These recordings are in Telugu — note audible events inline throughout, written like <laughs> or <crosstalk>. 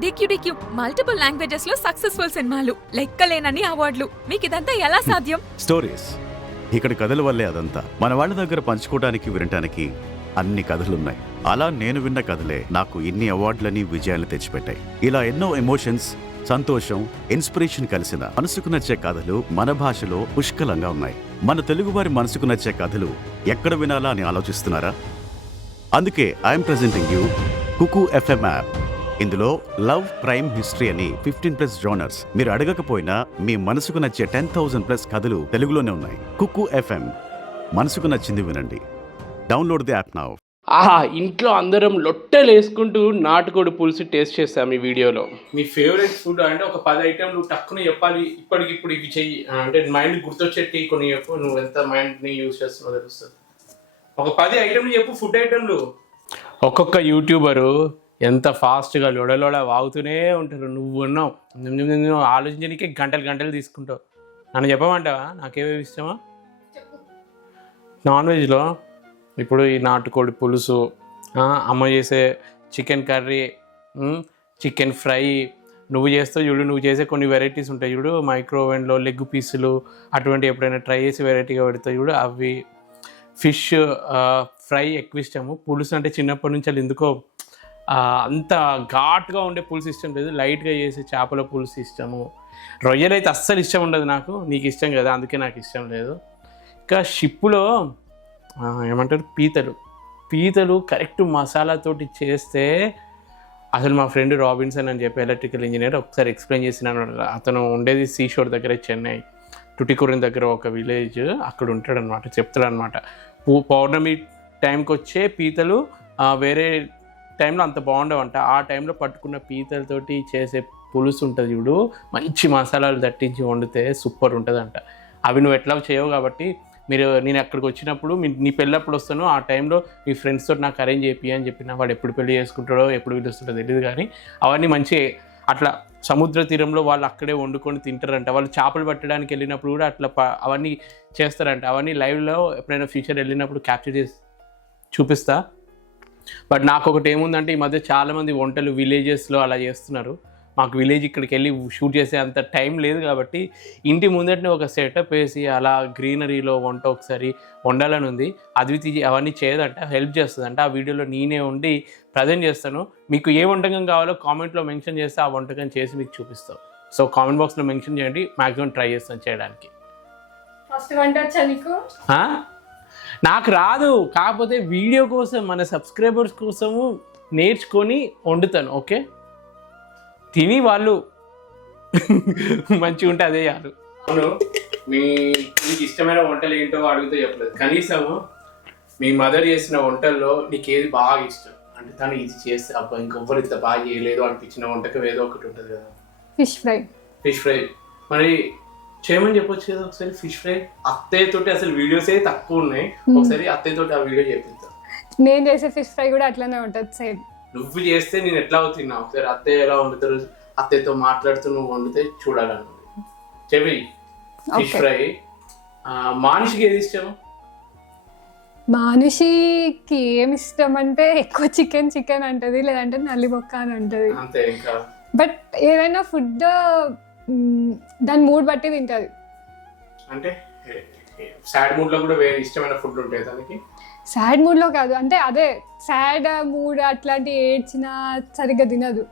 డిక్యూ మల్టిపుల్ లాంగ్వేజెస్లో సక్సెస్ఫుల్ సినిమాలు లెక్కలేనని అవార్డులు. మీకు ఇదంతా ఎలా సాధ్యం? స్టోరీస్. ఇక్కడ కథల వల్లే అదంతా. మన వాళ్ళ దగ్గర పంచుకోవడానికి వినటానికి అన్ని కథలున్నాయి. అలా నేను విన్న కథలే నాకు ఇన్ని అవార్డులని విజయాలు తెచ్చిపెట్టాయి. ఇలా ఎన్నో ఎమోషన్స్ సంతోషం ఇన్స్పిరేషన్ కలిసిన మనసుకు నచ్చే కథలు మన భాషలో పుష్కలంగా ఉన్నాయి. మన తెలుగువారి మనసుకు నచ్చే కథలు ఎక్కడ వినాలా అని ఆలోచిస్తున్నారా? అందుకే I'm presenting you Kuku FM app. ఇందులో లవ్ క్రైమ్ హిస్టరీ అని ఫిఫ్టీన్ ప్లస్ జోనర్స్. మీరు అడగకపోయినా మీ మనసుకు నచ్చే టెన్ థౌసండ్ ప్లస్ కథలు తెలుగులోనే ఉన్నాయి. కుకు ఎఫ్ఎం. మనసుకు నచ్చింది వినండి. డౌన్లోడ్ ది యాప్ నౌ ఆహా ఇంట్లో అందరం లొట్టెలు వేసుకుంటూ నాటుకోడి పులుసు టేస్ట్ చేస్తాం ఈ వీడియోలో. మీ ఫేవరెట్ ఫుడ్ అంటే ఒక పది ఐటెంలు టక్కున చెప్పాలి. ఇప్పటికిప్పుడు ఇవి చెయ్యి. అంటే మైండ్ గుర్తొచ్చేటి కొన్ని చెప్పు. నువ్వు ఎంత మైండ్ని యూజ్ చేస్తున్నావు తెలుస్తుంది. ఒక పది ఐటెంలు చెప్పు ఫుడ్ ఐటెంలు ఒక్కొక్క యూట్యూబరు ఎంత ఫాస్ట్గా లొడలోడ వాగుతూనే ఉంటారు. నువ్వు ఉన్నావు. ఆలోచించడానికి గంటలు గంటలు తీసుకుంటావు. నన్ను చెప్పమంటావా? నాకేమేమి ఇష్టమా? నాన్ వెజ్లో ఇప్పుడు ఈ నాటుకోడి పులుసు అమ్మ చేసే చికెన్ కర్రీ చికెన్ ఫ్రై నువ్వు చేస్తావు చూడు. నువ్వు చేసే కొన్ని వెరైటీస్ ఉంటాయి చూడు. మైక్రో ఓవెన్లో లెగ్ పీసులు అటువంటి ఎప్పుడైనా ట్రై చేసి వెరైటీగా పెడతావు చూడు. అవి ఫిష్ ఫ్రై ఎక్కువ ఇష్టము. పులుసు అంటే చిన్నప్పటి నుంచి అది ఎందుకో అంత ఘాట్గా ఉండే పులుసు ఇష్టం లేదు. లైట్గా చేసే చేపల పులుసు ఇష్టము. రొయ్యలు అయితే అస్సలు ఇష్టం ఉండదు నాకు. నీకు ఇష్టం కదా అందుకే నాకు ఇష్టం లేదు. ఇంకా షిప్పులో ఏమంటారు? పీతలు. పీతలు కరెక్ట్ మసాలాతోటి చేస్తే అసలు మా ఫ్రెండ్ రాబిన్సన్ అని చెప్పి ఎలక్ట్రికల్ ఇంజనీర్ ఒకసారి ఎక్స్ప్లెయిన్ చేసినాను. అతను ఉండేది సీషోర్ దగ్గర చెన్నై. టుటికూరిన్ దగ్గర ఒక విలేజ్ అక్కడ ఉంటాడనమాట చెప్తాడనమాట పూ- పౌర్ణమి టైంకి వచ్చే పీతలు వేరే టైంలో అంత బాగుండవంట. ఆ టైంలో పట్టుకున్న పీతలతోటి చేసే పులుసు ఉంటుంది చూడు. మంచి మసాలాలు దట్టించి వండితే సూపర్ ఉంటుందంట. అవి నువ్వు ఎట్లా చేయవు కాబట్టి మీరు నేను అక్కడికి వచ్చినప్పుడు నీ పెళ్ళప్పుడు వస్తాను. ఆ టైంలో మీ ఫ్రెండ్స్ తోటి నాకు అరేంజ్ చేయి అని చెప్పిన వాడు ఎప్పుడు పెళ్ళి చేసుకుంటాడో ఎప్పుడు పిలుస్తుండో తెలియదు కానీ అవన్నీ మంచి అట్లా సముద్ర తీరంలో వాళ్ళు అక్కడే వండుకొని తింటారంట. వాళ్ళు చేపలు పట్టడానికి వెళ్ళినప్పుడు కూడా అట్లా ప- అవన్నీ చేస్తారంట. అవన్నీ లైవ్లో ఎప్పుడైనా ఫ్యూచర్ వెళ్ళినప్పుడు క్యాప్చర్ చేసి చూపిస్తా. బట్ నాకు ఒకటి ఏముందంటే ఈ మధ్య చాలామంది వంటలు విలేజెస్లో అలా చేస్తున్నారు. మాకు విలేజ్ ఇక్కడికి వెళ్ళి షూట్ చేసే అంత టైం లేదు కాబట్టి ఇంటి ముందటనే ఒక సెటప్ వేసి అలా గ్రీనరీలో వంట ఒకసారి వండాలని ఉంది. అద్వితి అవన్నీ చేయదంట హెల్ప్ చేస్తుందంట. ఆ వీడియోలో నేనే ఉండి ప్రజెంట్ చేస్తాను. మీకు ఏ వంటకం కావాలో కామెంట్లో మెన్షన్ చేస్తే ఆ వంటకం చేసి మీకు చూపిస్తాం. సో కామెంట్ బాక్స్లో మెన్షన్ చేయండి. మ్యాక్సిమం ట్రై చేస్తాను చేయడానికి. ఫస్ట్ వంట వచ్చా నీకు? నాకు రాదు. కాకపోతే వీడియో కోసం మన సబ్స్క్రైబర్స్ కోసము నేర్చుకొని వండుతాను ఓకే? తిని వాళ్ళు మంచిగా ఉంటే అదే చాలు అవును. మీ మీకు ఇష్టమైన వంటలు ఏంటో అడిగితే చెప్పలేదు. కనీసం మీ మదర్ చేసిన వంటల్లో నీకు ఏది బాగా ఇష్టం? అంటే తను ఇది చేస్తే అబ్బా ఇంకొవ్వరు ఇంత బాగా చేయలేదు అనిపించిన వంటకం ఏదో ఒకటి ఉంటుంది కదా. Fish fry. Fish fry. మరి చేయమని చెప్పొచ్చు కదా ఒకసారి ఫిష్ ఫ్రై అత్తయ్య తోటి అసలు వీడియోసే తక్కువ ఉన్నాయి. ఒకసారి అత్తయ్య తోటి ఆ వీడియో చేపిస్తా నేను చేసే ఫిష్ ఫ్రై కూడా అట్లనే ఉంటుంది సేమ్ నువ్వు చేస్తే నేను ఎట్లా అవుతున్నా? ఒకసారి అత్తయ్య ఎలా వండుతారు? అత్తయ్యతో మాట్లాడుతూ నువ్వు వండితే చూడాలన్నది చెప్పి ఫిష్. ఫ్రై మానిషికి ఏది ఇష్టం? మానుషికి ఏమి ఇష్టం అంటే ఎక్కువ చికెన్ చికెన్ అంటది లేదంటే నల్లి బొక్క అని అంటది. అంతే ఇంకా. బట్ ఏదైనా ఫుడ్ దాని మూడ్ బట్టి తింటది. అంటే సాడ్ మూడ్లో కూడా వేరే ఇష్టమైన ఫుడ్ ఉంటాయి దానికి? సాడ్ మూడ్లో కాదు. అంటే అదే సాడ్ మూడ్ అట్లాంటి ఏడ్చినా సరిగ్గా తినదు.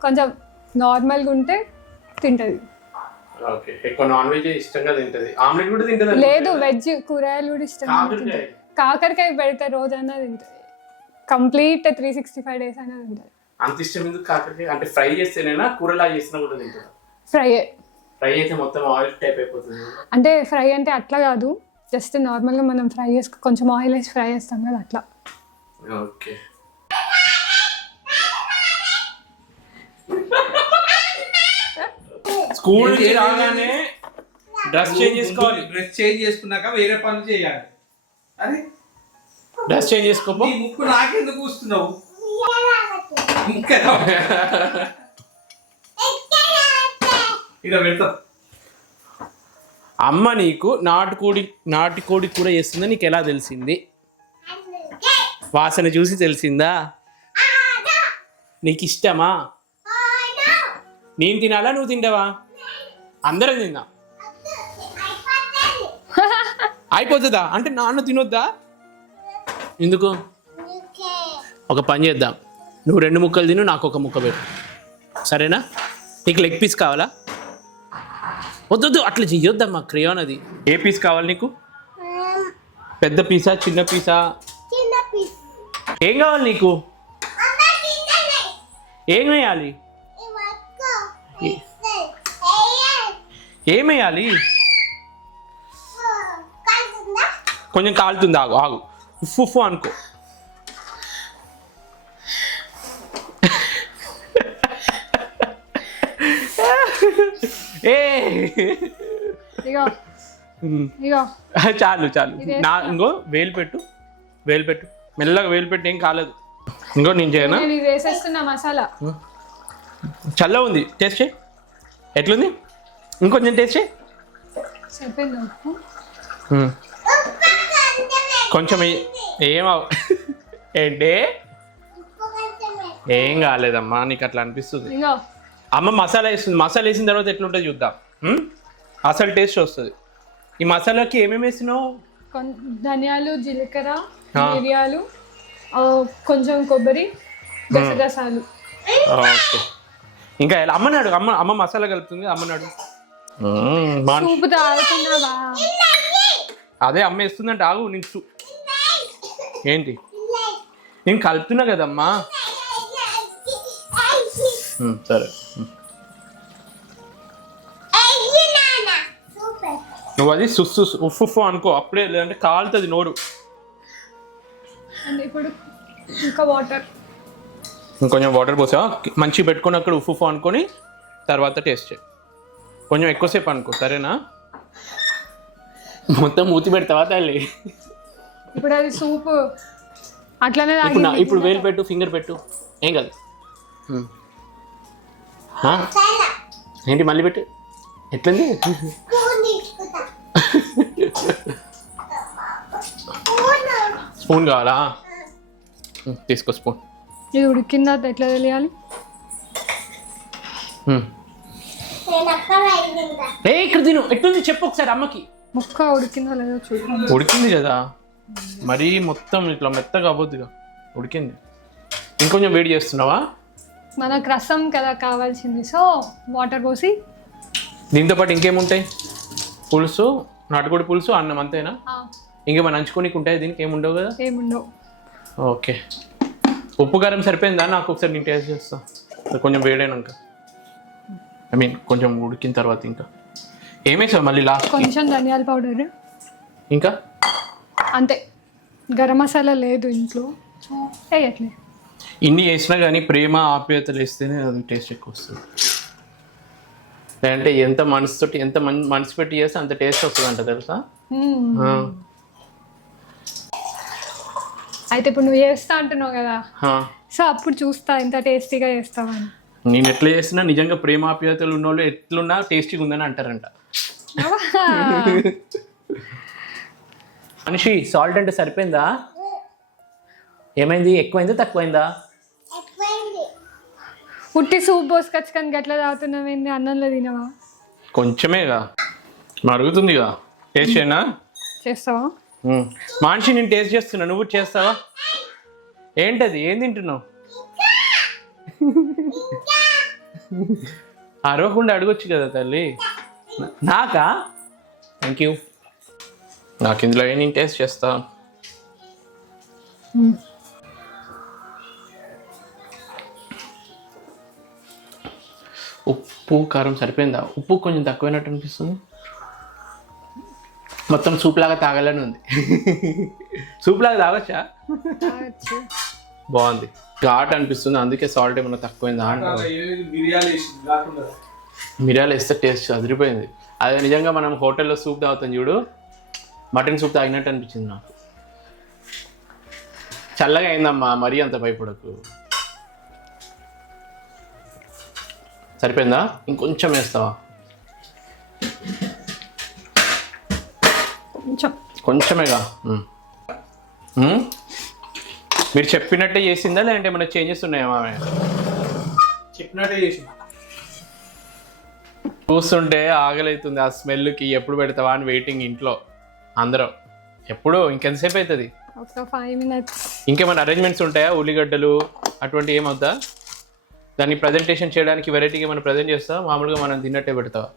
కొంచెం నార్మల్గా ఉంటే తింటది. ఓకే ఎక్కువ నాన్ వెజ్ ఇష్టంగా తింటది. ఆమ్లెట్ కూడా తింటది లేదు వెజ్ కూరగాయలు కూడా ఇష్టం కాకరకాయ. కాకరకాయ పెడితే రోజన్నా తింటది. Complete three sixty five days అయినా తింటది. అంత ఇష్టం ఎందుకు కాకరకాయ? అంటే ఫ్రై చేస్తేనేనా కూరలా చేసినా కూడా తింటుంది? ఫ్రై ఫ్రై అయితే మొత్తం ఆయిల్ టైప్ అయిపోతుంది. అంటే ఫ్రై అంటే అట్లా కాదు. జస్ట్ నార్మల్గా మనం ఫ్రై చేసుకో కొంచెం ఆయిల్ వేసి ఫ్రై చేస్తాం కదా అట్లా. ఓకే. స్కూల్ నుంచి రాగానే డ్రెస్ చేంజ్ చేసుకోవాలి. డ్రెస్ చేంజ్ చేసుకున్నాక వేరే పనులు చేయాలి. అరే. డ్రెస్ చేంజ్ చేసుకోపో. ముక్కు నాకెందుకు కూస్తున్నావు ఇంకా ఇక్కడ పెడతా. అమ్మ నీకు నాటుకోడి నాటుకోడి కూర చేస్తుందా? నీకు ఎలా తెలిసింది? వాసన చూసి తెలిసిందా? నీకు ఇష్టమా? నేను తినాలా? నువ్వు తింటావా? అందరం తిందాం. అయిపోతుందా? అంటే నాన్న తినొద్దా? ఎందుకు? ఒక పని చేద్దాం. నువ్వు రెండు ముక్కలు తిను నాకు ఒక ముక్క పెట్టు. సరేనా? నీకు లెగ్ పీస్ కావాలా? వద్దొద్దు అట్లా చెయ్యొద్దమ్మా క్రియాన్ అది. ఏ పీస్ కావాలి నీకు? పెద్ద పీసా చిన్న పీసా? ఏం కావాలి నీకు? ఏం వేయాలి? ఏం వేయాలి? కొంచెం కాలుతుంది? ఆగు ఆగు. ఉఫ్ ఉఫ్ అనుకో. ఇగో. ఇగో. <laughs> చాలు చాలు. నా ఇంకో వేలు పెట్టు. వేలు పెట్టు. మెల్లగా వేలు పెట్టు ఏం కాలేదు. ఇంకో నేను చేయనా? వేసేస్తున్నా మసాలా. చల్ల ఉంది. టేస్ట్ చేయి. ఎట్లుంది? ఇంకొంచెం టేస్ట్ చేయి. కొంచెం ఏ- ఏం అవ- <laughs> ఏంటి? ఏం కాలేదమ్మా నీకు అట్లా అనిపిస్తుంది. అమ్మ మసాలా వేస్తుంది. మసాలా వేసిన తర్వాత ఎట్లుంటుంది చూద్దాం? అసలు టేస్ట్ వస్తుంది. ఈ మసాలాకి ఏమేమి వేసినావు? ధనియాలు జీలకర్ర. మిరియాలు ఆ, కొంచెం కొబ్బరి గసగసాలు. ఇంకా ఎలా? అమ్మనాడు అమ్మ అమ్మ మసాలా కలుపుతుంది అమ్మనాడు మ్మ్, మా- సూపు తాగుతున్నావా? అదే అమ్మ వేస్తుందంటే ఆగు నేను ఏంటి? నేను కలుపుతున్నా కదమ్మా. మ్మ్, సరే. నువ్వు అది సుస్సు ఉఫ్ ఉఫ్ అనుకో అప్పుడే లేదంటే కాలుతుంది నోరు. ఇప్పుడు ఇంకా వాటర్ ఇంకొంచెం వాటర్ పోసావా? మంచిగా పెట్టుకొని అక్కడ ఉఫ్ ఉఫ్ అనుకొని తర్వాత టేస్ట్ చేయి. కొంచెం ఎక్కువసేపు అనుకో సరేనా? మొత్తం మూతి పెడతావా తల్లి? ఇప్పుడు అది సూప్. అట్లనే ఇప్పుడు. ఇప్పుడు వేలు పెట్టు ఫింగర్ పెట్టు. ఏం కాదు? ఏంటి మళ్ళీ పెట్టు? ఎట్లుంది? స్పూన్ కావాలా? తీసుకో స్పూన్. ఇది ఉడికిందా? ఎట్లా తెలియాలి. ఏ ఇక్కడ తిను. ఎట్లుంది చెప్పు ఒకసారి అమ్మకి. ముక్క ఉడికిందో లేదో చూడు. ఉడికింది కదా. మరీ మొత్తం ఇట్లా మెత్తగా అవ్వద్దుగా ఉడికింది. ఇంకొంచెం వేడి చేస్తున్నావా? మనకు రసం కదా కావాల్సింది. సో వాటర్ పోసి దీంతో పాటు ఇంకేముంటాయి? పులుసు నాటుకోడి పులుసు అన్నం అంతేనా? ఇంకేమైనా నంచుకోనికి ఉంటాయి దీనికి? ఏముండవు కదా? ఏముండవు. ఓకే. ఉప్పు కారం సరిపోయిందా? నాకు ఒకసారి నేను టేస్ట్ చేస్తా. కొంచెం వేడైనాక. ఐ మీన్ కొంచెం ఉడికిన తర్వాత ఇంకా. ఏమేసావు మళ్ళీ లాస్ట్ కొంచెం ధనియాల పౌడర్. ఇంకా? అంతే. గరం మసాలా లేదు ఇంట్లో. వేయట్లేదు ఇన్ని వేసినా కానీ ప్రేమ ఆప్యాయతలు వేస్తేనే అది టేస్ట్ ఎక్కువ వస్తుంది. లేదంటే ఎంత మనసుతోటి ఎంత మన్ మనసు పెట్టి చేస్తే అంత టేస్ట్ వస్తుంది అంట తెలుసా. అయితే ఇప్పుడు నువ్వు చేస్తా అంటున్నావు కదా. సో అప్పుడు చూస్తా ఎంత టేస్టీగా చేస్తావని. నేను ఎట్లా చేసినా నిజంగా ప్రేమాప్యాయతలు ఉన్నోళ్ళు ఎట్లున్నా టేస్టీగా ఉందని అంటారంట. మనిషి సాల్ట్ అంటే సరిపోయిందా? ఏమైంది? ఎక్కువైందా? తక్కువైందా? ఉట్టి సూప్ పోసుకొచ్చుకొని గట్ల తాగుతున్నావేంది అన్నంలో తినవా? కొంచెమేగా మరుగుతుందిగా టేస్ట్ చేయనా? చేస్తావా. మనిషి నేను టేస్ట్ చేస్తున్నా. నువ్వు చేస్తావా? ఏంటది? ఏం తింటున్నావు? అరవకుండా అడగొచ్చు కదా తల్లి. నాకా? థ్యాంక్ యూ నాకు ఇందులో ఏ నేను టేస్ట్ చేస్తా? ఉప్పు కారం సరిపోయిందా? ఉప్పు కొంచెం తక్కువైనట్టు అనిపిస్తుంది. మొత్తం సూప్ లాగా తాగాలని ఉంది. సూప్ లాగా తాగొచ్చా. బాగుంది. ఘాట్ అనిపిస్తుంది అందుకే సాల్ట్ ఏమైనా తక్కువైందా మిరియాలు వేస్తే టేస్ట్ అదిరిపోయింది. అదే నిజంగా మనం హోటల్లో సూప్ తాగుతాం చూడు మటన్ సూప్ తాగినట్టు అనిపించింది నాకు. చల్లగా అయిందమ్మా మరీ అంత భయపడకు. సరిపోయిందా? ఇంకొంచెం వేస్తావా? కొంచెం. కొంచెమేగా? మీరు చెప్పినట్టే చేసిందా? లేదంటే ఏమైనా చేంజెస్ ఉన్నాయా ఆమె చెప్పినట్టే చేసింది. చూస్తుంటే ఆకలైతుంది ఆ స్మెల్కి ఎప్పుడు పెడతావా అని వెయిటింగ్ ఇంట్లో. అందరం. ఎప్పుడు? ఇంకెంతసేపు అవుతుంది? ఇంకేమైనా అరేంజ్మెంట్స్ ఉంటాయా? ఉల్లిగడ్డలు అటువంటి ఏమవుతా దాన్ని ప్రజెంటేషన్ చేయడానికి వెరైటీగా ఏమైనా ప్రజెంట్ చేస్తావా? మామూలుగా మనం తిన్నట్టే పెడతావా?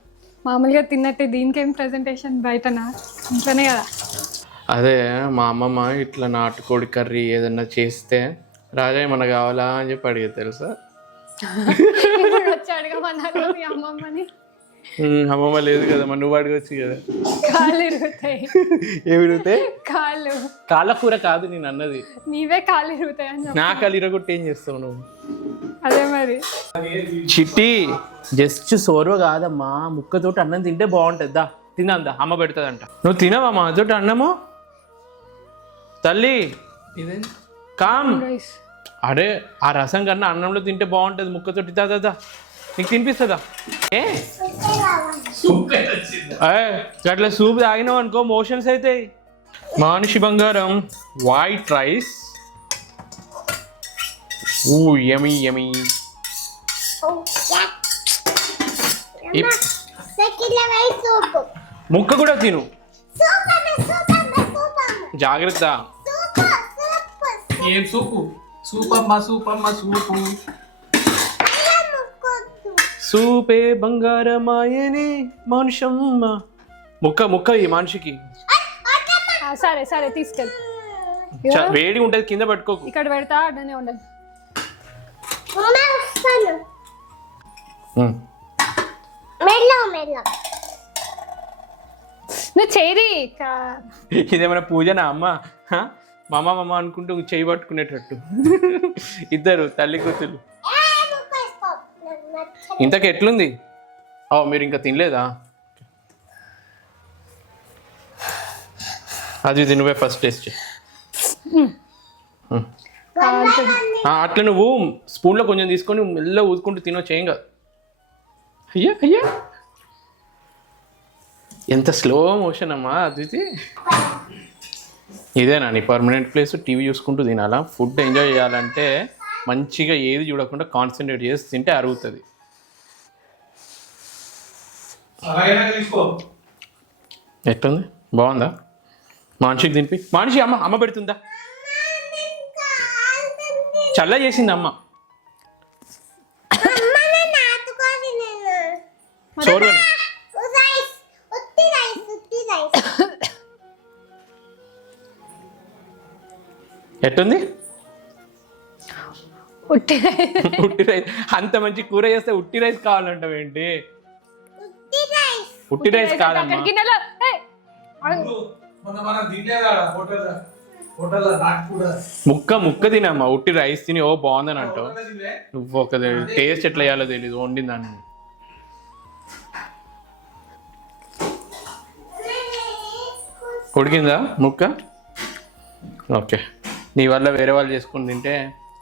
మామూలుగా తిన్నట్టే దీనికేం ప్రెజెంటేషన్ బయటనా? ఇంట్లోనే కదా. అదే మా అమ్మమ్మ ఇట్లా నాటుకోడి కర్రీ ఏదన్నా చేస్తే రాజా ఏమన్నా కావాలా అని చెప్పి అడిగేది తెలుసా? ఇప్పుడు వచ్చి అడగమన్నారు మీ అమ్మమ్మని. ఉమ్, అమ్మమ్మ లేదు కదా నువ్వు అడగచ్చు కదా. కాళ్ళు ఇరుగుతాయి. ఏమి కాళ్ళు. కాళ్ళ కూర కాదు నేను అన్నది. నీవే కాళ్ళు ఇరుగుతాయి నా కాళ్ళు ఇరగొట్టి ఏం చేస్తావు నువ్వు? అదే మరి. చిట్టి జస్ట్ సోర్వ కాదమ్మా. ముక్కతోటి అన్నం తింటే బాగుంటుంది. తిందా అమ్మ పెడుతుందంట. నువ్వు తినవా మాతోటి అన్నము? తల్లి కామ్. రైస్ అరే ఆ రసం కన్నా అన్నంలో తింటే బాగుంటుంది ముక్కతోటి. దా దా, దా. నీకు తినిపిస్తుందా? ఏ? అట్లా సూప్ తాగినావు అనుకో మోషన్స్ అవుతాయి మనిషి బంగారం వైట్ రైస్ ఊ యమీ యమీ ముక్క కూడా తిను. జాగ్రత్త. ఏం సూపు సూప్ అమ్మ సూప్ సూపు సూపే బంగారమాయనే మనుషమ్మ. ముక్క ముక్క ఈ మనిషికి. సరే సరే తీసుకెళ్ళి. వేడి ఉంటది కింద పట్టుకోకు. ఇక్కడ పెడతా అడ్డనే ఉండదు ఉమ్. నువ్వు చేరి ఇదేమైనా పూజనా అమ్మ? హ? మమ్మ మమ్మ అనుకుంటూ చేయి పట్టుకునేటట్టు. ఇద్దరు తల్లి కూతురు ఇంతకు ఎట్లుంది? ఓ మీరు ఇంకా తినలేదా? అది నువ్వే ఫస్ట్ టేస్ట్ అట్లా నువ్వు స్పూన్లో కొంచెం తీసుకొని మెల్ల ఊదుకుంటూ తినొచ్చు ఏం కాదు. అయ్యా అయ్యా. ఎంత స్లో మోషన్ అమ్మా అది ఇదేనా నీ పర్మనెంట్ ప్లేస్ టీవీ చూసుకుంటూ తినాలా? ఫుడ్ ఎంజాయ్ చేయాలంటే మంచిగా ఏది చూడకుండా కాన్సన్ట్రేట్ చేసి తింటే అరుగుతుంది. ఎట్లుంది బాగుందా? మనిషికి తినిపి. మనిషి అమ్మ అమ్మ పెడుతుందా? చల్ల చేసింది అమ్మ చోరు ఎట్టుంది? ఉట్టి ఉట్టి రైస్. అంత మంచి కూర చేస్తే ఉట్టి రైస్ కావాలంటావు ఏంటి? ఉట్టి రైస్ కాదమ్మా. ముక్క ముక్క తినమ్మా. ఉట్టి రైస్ తిని ఓ బాగుందని అంటావు. నువ్వు ఒక టేస్ట్ ఎట్లా చేయాలో తెలియదు వండిందాన్ని ఉడికిందా ముక్క? ఓకే. నీ వల్ల వేరే వాళ్ళు చేసుకుని తింటే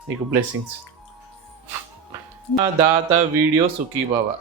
నీకు బ్లెస్సింగ్స్ దాత వీడియో సుఖీ బాబా